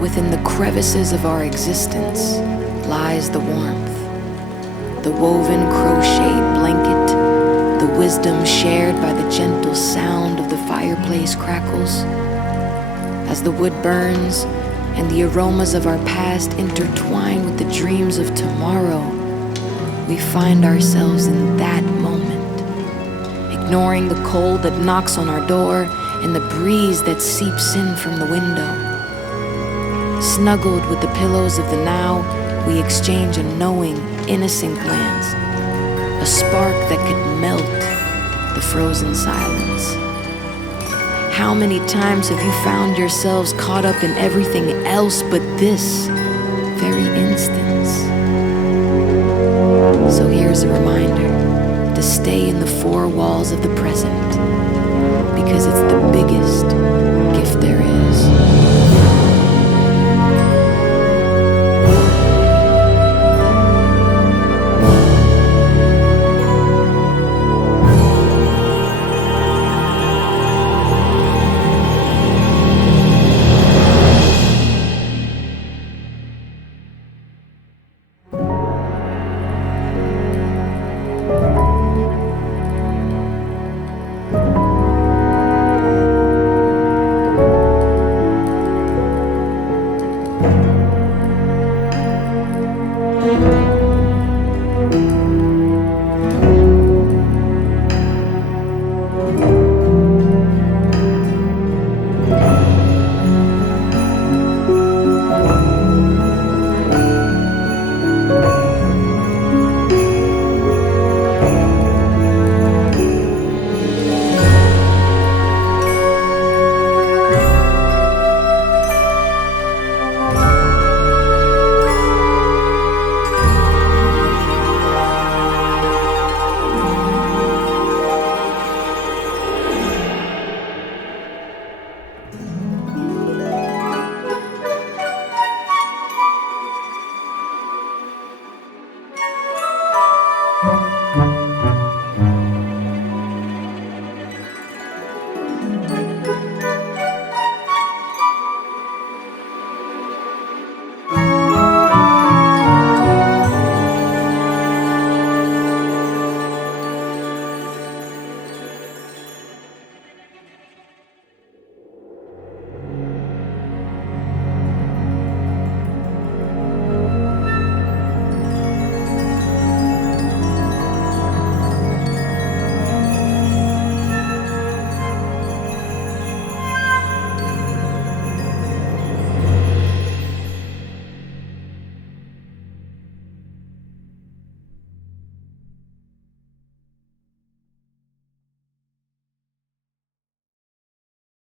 Within the crevices of our existence lies the warmth, the woven crochet blanket, the wisdom shared by the gentle sound of the fireplace crackles. As the wood burns and the aromas of our past intertwine with the dreams of tomorrow, we find ourselves in that moment, ignoring the cold that knocks on our door and the breeze that seeps in from the window. Snuggled with the pillows of the now, we exchange a knowing, innocent glance, a spark that could melt the frozen silence. How many times have you found yourselves caught up in everything else but this very instance? So here's a reminder to stay in the four walls of the present, because it's the biggest gift there is.